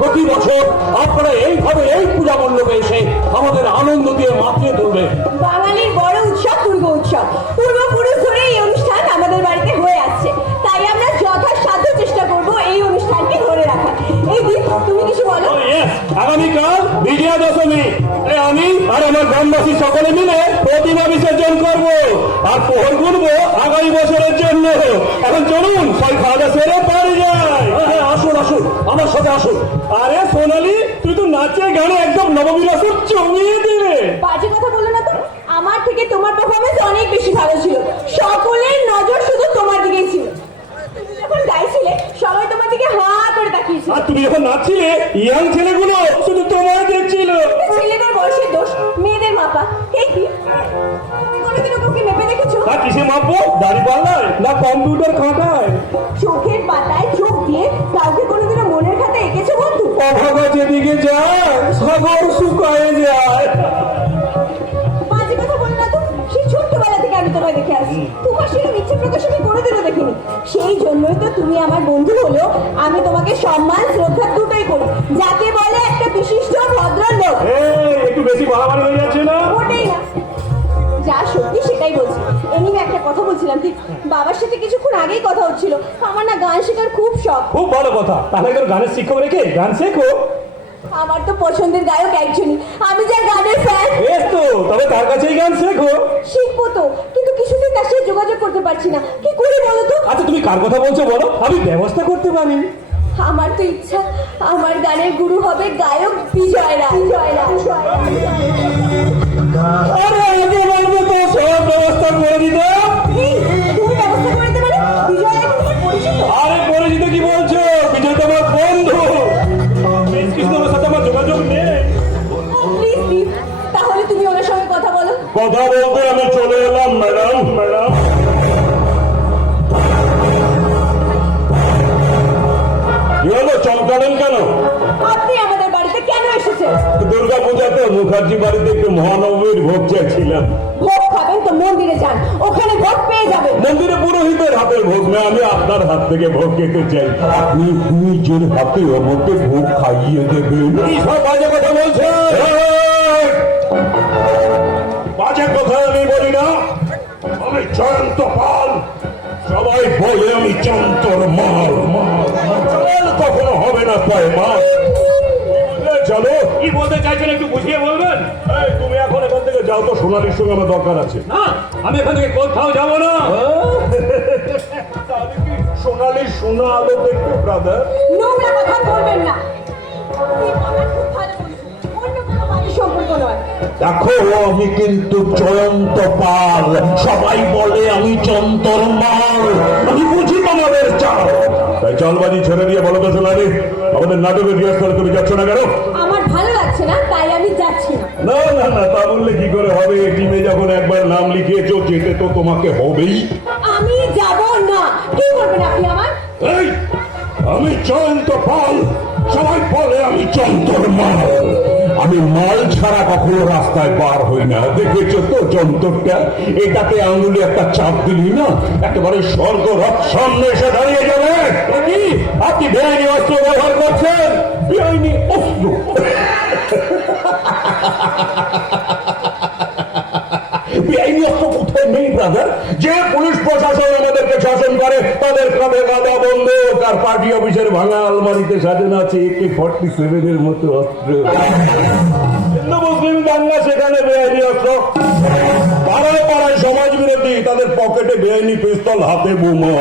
প্রতি বছর আপনারা এইভাবে এই পূজা মণ্ডপে এসে আমাদের আনন্দ দিয়ে মাতিয়ে তুলবে। বাঙালির বড় উৎসব দুর্গা উৎসব, পূর্বপুরুষ ধরে এই অনুষ্ঠান আমাদের বাড়িতে হয়ে আসছে, তাই আমরা যথাসাধ্য চেষ্টা করব এই অনুষ্ঠানকে ধরে রাখার। এই দিন তুমি কিছু বলো। আগামীকাল বিজয়া দশমী, আমি আর আমার গ্রামবাসী সকলে মিলে প্রতিমা বিসর্জন করব আর পোহর গুনবো আগামী বছরের জন্য। এখন চলুন সবাই খাওয়া সেরে বাড়ি যায়। আসুন আসুন আমার সাথে আসুন। আরে সোনালি, তুই তো নাচে গানে একদম নববিলাসে জমিয়ে দিলে। বাজে কথা বলো না তো, আমার থেকে তোমার পারফরমেন্স অনেক বেশি ভালো ছিল, সকলের নজর শুধু তোমার দিকেই ছিল। যখন গাইছিলে সবাই তোমার দিকে হা করে তাকিয়েছিল, আর তুমি যখন নাচছিলে ইয়াং ছেলেগুলো শুধু তোমায় দেখছিল। ছেলেদের বয়সের দোষ, মেয়েদের মাপা। এই কি তুমি কোনোদিন ওকে মেপে দেখেছো? আর কিসে মাপবো? দাড়ি পাল্লায় না কম্পিউটার খাতায়? চোখের পাতায় চোখ দিয়ে কাউকে কোনোদিনও মনের খাতায় এঁকেছো বন্ধু? অভাগা যেদিকে যায় সাগর শুকায় যায়। বাজে কথা বলো না তো, সেই ছোট্টবেলা থেকে আমি তোমায় দেখে আসছি, তোমার সেরকম ইচ্ছে প্রকাশ আমি কোনোদিনও দেখিনি। সেই জন্যই তো তুমি আমার বন্ধু হলো, আমি তোমাকে সম্মান শ্রদ্ধা দুটোই করি, যাকে বলে একটা বিশিষ্ট ভদ্রলোক। একটু বেশি বাড়াবাড়ি হয়ে যাচ্ছে না? ওটাই না, যা সত্যি সেটাই বলছি। এমনি একটা কথা বলছিলাম, ঠিক বাবার সাথে কিছুক্ষণ আগেই কথা হচ্ছিল, আমার না গান শেখার খুব শখ। খুব ভালো কথা, তাহলে তোর গানের শিক্ষক রেখে গান শেখো। আমার তো পছন্দের গায়ক একজনই, আমি যা গানের ফ্যান। বেশ তো, তবে তার কাছেই গান শেখো। শিখবো তো, কিন্তু কিছুতেই তার সাথে যোগাযোগ করতে পারছি না, কি করে বলো তো? আচ্ছা তুমি কার কথা বলছো বলো, আমি ব্যবস্থা করতে পারি। আমার তো ইচ্ছা আমার গানের গুরু হবে গায়ক বিজয় রায়। আরে আগে বলবো তো সব ব্যবস্থা করে দিতে। তুমি ব্যবস্থা করে দিতে পারো? বিজয় রায় তোমার পরিচিত? আরে পরিচিত কি বলছো, বিজয় তো আমার বন্ধু, বেশ কিছুদিনের সাথে আমার যোগাযোগ নেই। প্লিজ প্লিজ, তাহলে তুমি ওনার সঙ্গে কথা বলো। কথা বলতে আমি চলে এলাম ম্যাডাম। কি হলো, চমকালেন কেন? আপনি আমাদের বাড়িতে কেন এসেছেন? দুর্গা পূজাতে মুখ মুখার্জি বাড়িতে একটু মহানবমীর ভোগ চাইছিলাম। ভোগ খাবেন তো মন্দিরে যান, ওখানে ভোগ পেয়ে যাবেন। মন্দিরে পুরোহিতের হাতের ভোগ না, আমি আপনার হাত থেকে ভোগ খেতে চাই। আপনি নিজের হাতে আমাকে ভোগ খাইয়ে দেবেন। কি সব বাজে কথা বলছেন? বাজে কথা আমি বলি না, আমি জয়ন্ত পাল। সবাই বলে আমি চন্তর মাল। কখনো হবে না পায় মা। চলো, কি বলতে চাইছেন একটু বুঝিয়ে বলবেন? এই তুমি এখন এখান থেকে যাও তো, সোনালির সঙ্গে আমার দরকার আছে। না, আমি এখান থেকে কোথাও যাবো না। তাহলে কি সোনালি সোনা আলো দেখতে ব্রাদার? নোংরা কথা বলবেন না। তুই আমার খুব ভালো বন্ধু, অন্য কোনো বাড়ির সম্পর্ক নয়। দেখো, আমি কিন্তু জয়ন্ত পাল। সবাই বলে আমি চন্তর মাল। আমি বুঝি তোমাদের চাল। তাই চলবাজি ছেড়ে দিয়ে বলো তো সোনালি, আমাদের নাটকের রিহার্সাল করে যাচ্ছ না কেন? আমার ভালো লাগছে না, তাই আমি যাচ্ছি না। না না না, তা বললে কি করে হবে? টিমে যখন একবার নাম লিখিয়েছো, যেতে তো তোমাকে হবেই। আমি যাব না। কি করবেন আপনি আমার? এই, আমি জয়ন্ত পাল। সবাই বলে আমি চন্তর মাল। আমি মাল ছাড়া কখনো রাস্তায় বার হই না। দেখেছো তো যন্ত্রটা? এটাতে আঙুলে একটা চাপ দিলি না, একেবারে স্বর্গরথ সামনে এসে দাঁড়িয়ে যাবে। কি আপনি বেআইনি অস্ত্র ব্যবহার করছেন? বেআইনি অস্ত্র? বেআইনি অস্ত্র কোথায় নেই ব্রাদার? যে পুলিশ প্রশাসন আমাদেরকে শাসন করে, তাদের কাঁধে গাদা বন্দুক আর পার্টি অফিসের ভাঙা আলমারিতে সাজানো আছে AK-47 এর মতো অস্ত্র। হিন্দু মুসলিম দাঙ্গা, সেখানে বেআইনি অস্ত্র। পাড়ায় পাড়ায় সমাজ বিরোধী, তাদের পকেটে বেআইনি পিস্তল, হাতে বোমা।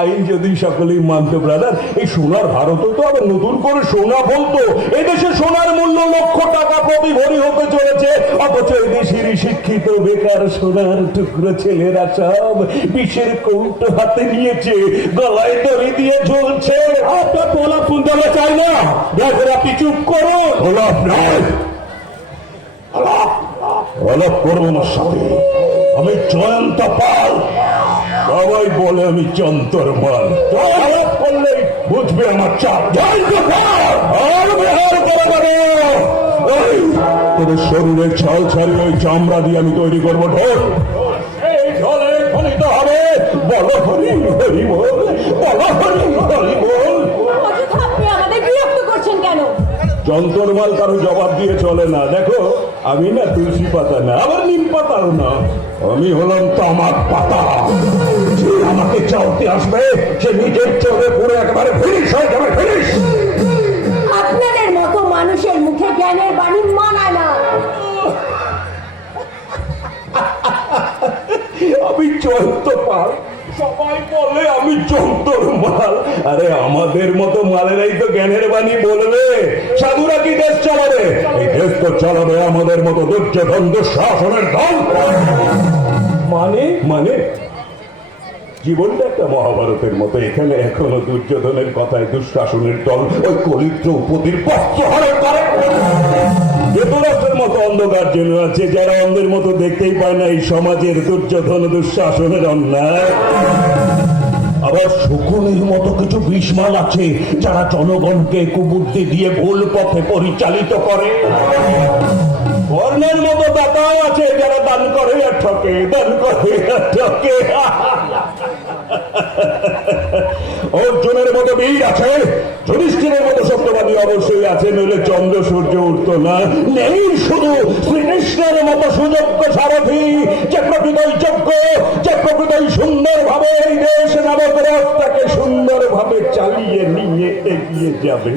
আইন যদি সকলেই মানত ব্রাদার, এই সোনার ভারতও তো আবার নতুন করে সোনা বলতো। এদেশে সোনার মূল্য লক্ষ টাকা প্রতি ভরি হতে চলেছে, অথচ এদেশের শিক্ষিত বেকার সোনার টুকরো ছেলেরা সব বিষের কৌটো হাতে নিয়েছে, গলায় দড়ি দিয়ে ঝুলছে। আপনার গোলাপ শুনতে আমরা চাই না। দেখেন, আপনি চুপ করুন। গোলাপ নয়, গোলাপ করবো আমার সাথে। আমি জয়ন্ত পাল। সবাই বলে আমি চন্তর মাল। করলেই বুঝবে আমার চাপ। তোদের শরীরের ছাল ছাড়িয়ে ওই চামড়া দিয়ে আমি তৈরি করবো ঢোল। এই ঢোলে খনিত হবে বলো হরি হরি বল, বলো হরি হরি বল। অযথা আপনি আমাদের বিরক্ত করছেন কেন? যন্তর মাল কারো জবাব দিয়ে চলে না। দেখো, আমি না তুলসী পাতা না, আবার নিম পাতাও না, আমি হলাম তামাক পাতা। যে আমাকে চাওতে আসবে, সে নিজের চোখে পুরো একেবারে ফিনিশ হয়ে যাবে, ফিনিশ। আপনাদের মতো মানুষের মুখে জ্ঞানের বাণী মানায় না। আমি জয়ন্ত পাল। সবাই বলে আমি যন্তর মাল। আরে আমাদের মতো মালেরাই তো জ্ঞানের বাণী বলবে। সাধুরা কি দেশ চালাবে? এই দেশ তো চালাবে আমাদের মতো দুর্যোধন দুঃশাসনের দল। মানে মানে জীবনটা একটা মহাভারতের মতো। এখানে এখনো দুর্যোধনের কথায় দুঃশাসনের দল ওই কলির দ্রৌপদীর বস্ত্র হরণ করে। ধৃতরাষ্ট্রের মতো অন্ধকার জন্য আছে, যারা অন্ধের মতো দেখতেই পায় না এই সমাজের দুর্যোধন দুঃশাসনের অন্যায়। আবার শকুনির মতো কিছু বিস্মাল আছে, যারা জনগণকে কুবুদ্ধি দিয়ে ভুল পথে পরিচালিত করে। কর্ণের মতো দাতাও আছে, যারা দান করে আর ঠকে, দান করে আর ঠকে। অর্জুনের মতো বীর আছে, যুধিষ্ঠিরের মতো সত্যবাদী অবশ্যই আছে, নইলে চন্দ্র সূর্য উঠত না। নেই শুধু শ্রীকৃষ্ণের মতো সুযোগ্য সারথী, যে প্রকৃতই যোগ্য, যে প্রকৃতই সুন্দরভাবে এই দেশ নামক রাস্তাকে সুন্দরভাবে চালিয়ে নিয়ে এগিয়ে যাবে।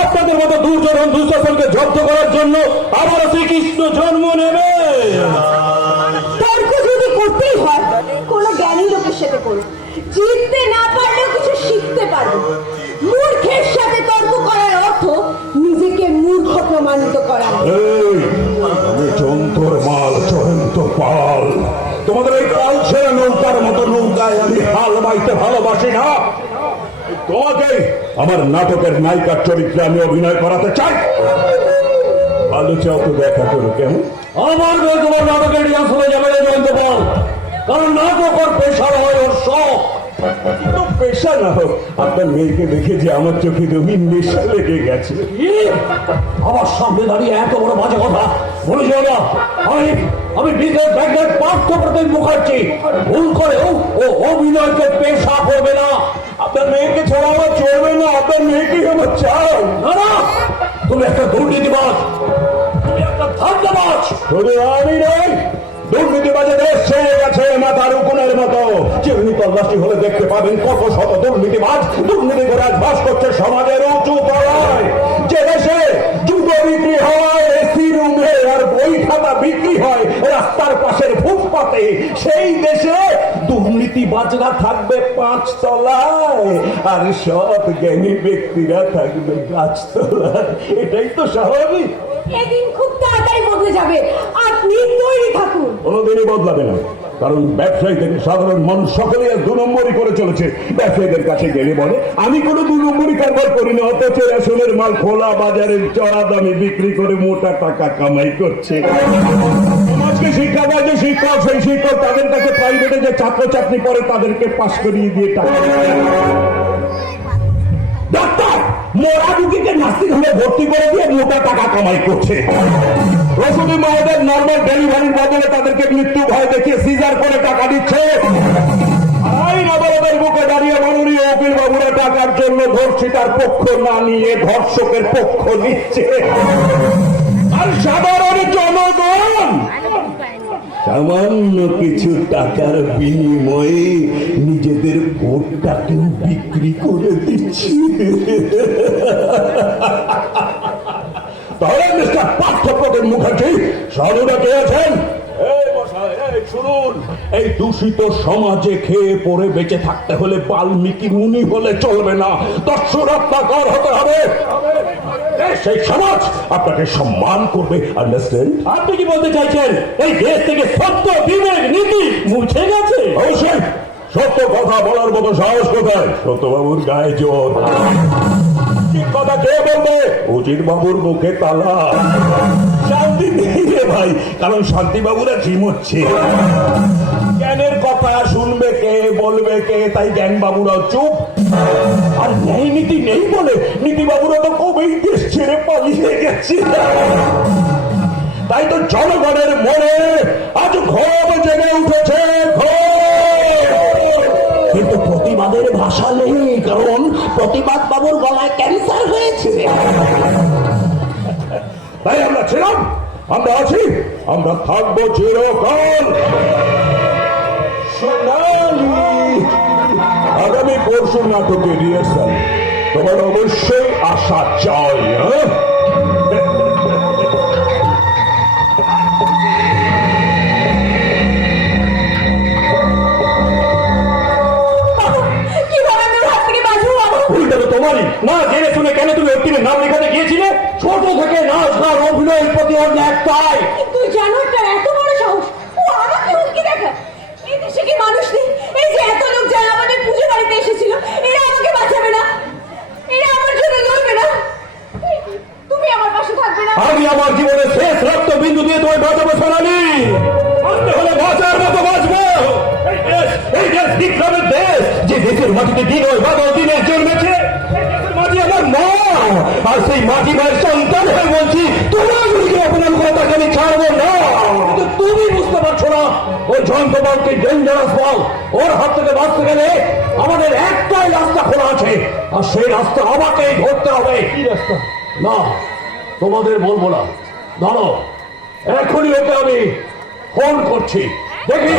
আপনাদের মতো দুর্যোধন দুঃশাসনকে জব্দ করার জন্য আবার শ্রীকৃষ্ণ জন্ম নেবে। তর্ক যদি করতেই হয়, কোনো জ্ঞানী লোকের সাথে করুন। জিততে না পারলেও কিছু শিখতে পারবে। মূর্খের সাথে তর্ক করার অর্থ নিজেকে মূর্খ প্রমাণিত করা। আমি চন্তর মাল, জয়ন্ত পাল। তোমাদের এই পাল ছেড়ে নৌকার মতো নৌকায় আমি হাল বাইতে ভালোবাসি না। তোমাকে আমার নাটকের নায়িকার চরিত্রে আমি অভিনয় করাতে চাই। ভালো চাও তো দেখা করো, কেমন? আমার তোমার নাটকের রিহার্সালে যাবে না জয়ন্ত পাল, কারণ নাটক ওর পেশার হয়, ওর শখ। কিন্তু পেশা না হোক, আপনার মেয়েকে দেখে যে আমার চোখে রঙিন নেশা লেগে গেছে। আমার সামনে দাঁড়িয়ে এত বড় বাজে কথা বলে যাও না। আমি বিদেশ ব্যাংকের পার্থ প্রতিম মুখার্জি। ভুল করেও ও অভিনয়কে পেশা করবে না। আপনার মেয়েকে ছাড়া আমার চলবে না, আপনার মেয়েকে আমার চাই। না না, তুমি একটা দুর্নীতিবাজ, তুমি একটা ধান্দাবাজ। শুধু আমি নই, দুর্নীতিবাজে দেশ ছেড়ে গেছে মাথার উকুনের মতো। যেমনি তল্লাশি হলে দেখতে পাবেন কত শত দুর্নীতিবাজ দুর্নীতি করে আজ বাস করছে সমাজের উঁচু তলায়। যে দেশে জুতো বিক্রি হয় এসি রুমে আর বই খাতা বিক্রি হয় রাস্তার পাশের ফুটপাতে, সেই দেশে দুর্নীতিবাজরা থাকবে 5 তলায় আর সব জ্ঞানী ব্যক্তিরা থাকবে গাছতলায়। এটাই তো স্বাভাবিক। এদিন খুব তাড়াতাড়ি বদলে যাবে, আপনি তৈরি থাকুন। কোনোদিনই বদলাবে না, কারণ ব্যবসায়ী থেকে সাধারণ মানুষ সকলেই আর 2 নম্বরই করে চলেছে। ব্যবসায়ীদের কাছে গেলে বলে আমি কোনো 2 নম্বরই কারবার করি না, অথচ রেশনের মাল খোলা বাজারে চড়া দামে বিক্রি করে মোটা টাকা কামাই করছে। সমাজকে শিক্ষা দেয় যে শিক্ষক, সেই শিক্ষক তাদের কাছে প্রাইভেটে যে ছাত্রছাত্রী পড়ে তাদেরকে পাশ করিয়ে দিয়ে টাকা ডাক্তার মোড়া রুগীকে নার্সিং হোমে ভর্তি করে দিয়ে মোটা টাকা কামাই করছে। প্রসূতি মায়েদের নর্মাল ডেলিভারির বদলে তাদেরকে মৃত্যু ভয় দেখিয়ে সিজার করে টাকা দিচ্ছে। আইন আদালতের বুকে দাঁড়িয়ে মাননীয় উকিল বাবুরা টাকার জন্য ধর্ষিতার পক্ষ না নিয়ে ধর্ষকের পক্ষ নিচ্ছে। আর সাধারণ জনগণ সামান্য কিছু টাকার বিনিময়ে নিজেদের ভোটটাকেও বিক্রি করে দিচ্ছে। তাহলে মিস্টার পার্থ প্রতিম মুখার্জি সাধুরা কে আছেন? শুনুন, এই দূষিত সমাজে খেয়ে পড়ে বেঁচে থাকতে হলে বাল্মীকি মুনি হলে চলবে না, দর্শনাত্মাকর হতে হবে। সেই সমাজ আপনাকে সম্মান করবে। আন্ডারস্ট্যান্ড? আপনি কি বলতে চাইছেন এই দেশ থেকে সত্য, বিবেক, নীতি মুছে গেছে? অবশ্যই। সত্য কথা বলার মতো সাহস কোথায়? সত্যবাবুর গায়ে জোর। ঠিক কথা কে বলবে? উচিত বাবুর মুখে তালা। শান্তি নেই রে ভাই, কারণ শান্তি বাবুরা ঝিমোচ্ছে। জ্ঞানের কথা শুনবে কে, বলবে কে, তাই জ্ঞান বাবুরা চুপ। আর ন্যায় নীতি নেই বলে নীতি বাবুরা তো কবেই দেশ ছেড়ে পালিয়ে গেছে। তাই তো জনগণের মনে আজ ক্ষোভ জেগে উঠেছে, কিন্তু প্রতিবাদের ভাষা নেই, কারণ প্রতিবাদ বাবুর গলায় ক্যান্সার হয়েছে। তাই আমরা ছিলাম, আমরা আছি, আমরা থাকবো চিরকাল। সোনালি আগামী পরশু নাটকের রিহার্সাল তোমার অবশ্যই আসা চাই। তোমারই না জেনে শুনে কেন তুমি ওর নাম লেখাতে গিয়েছিলে? ছোট থেকে নাচ গান অভিনয়ের প্রতি ওর একটাই। তুই জানো একটা এত বড় সাহস, ও আমাকে হুমকি দেখায়। এই দেশে কি মানুষ নেই? এই যে এত লোক যারা আমাদের পুজো বাড়িতে এসেছিল, এরা আমাকে বাঁচাবে না, এরা আমার জন্য লড়বে না, তুমি আমার পাশে থাকবে না? আমি আমার জীবনের শেষ রক্ত বিন্দু দিয়ে তোমায় বাঁচাবো সোনালি। আসতে হলে বাঁচার মতো বাঁচবো। এই দেশ বিক্রমের দেশ, যে দেশের মাটিতে দিন ওই বাবা দিনের জন্মেছে। মাটি আমার মা, আর সেই মাটি মায়ের সন্তান হয়ে বলছি তোমরা যদি অপমান করে তাকে আমি ছাড়বো না। কিন্তু তুমি বুঝতে পারছো না, ওই যন্ত্রপাতি ডেঞ্জারাস বল। ওর হাত থেকে বাঁচতে গেলে আমাদের একটাই রাস্তা খোলা আছে, আর সেই রাস্তা আমাকেই ধরতে হবে। কি রাস্তা? না, তোমাদের বলবো না। দাঁড়ো, এখনই ওকে আমি ফোন করছি, দেখি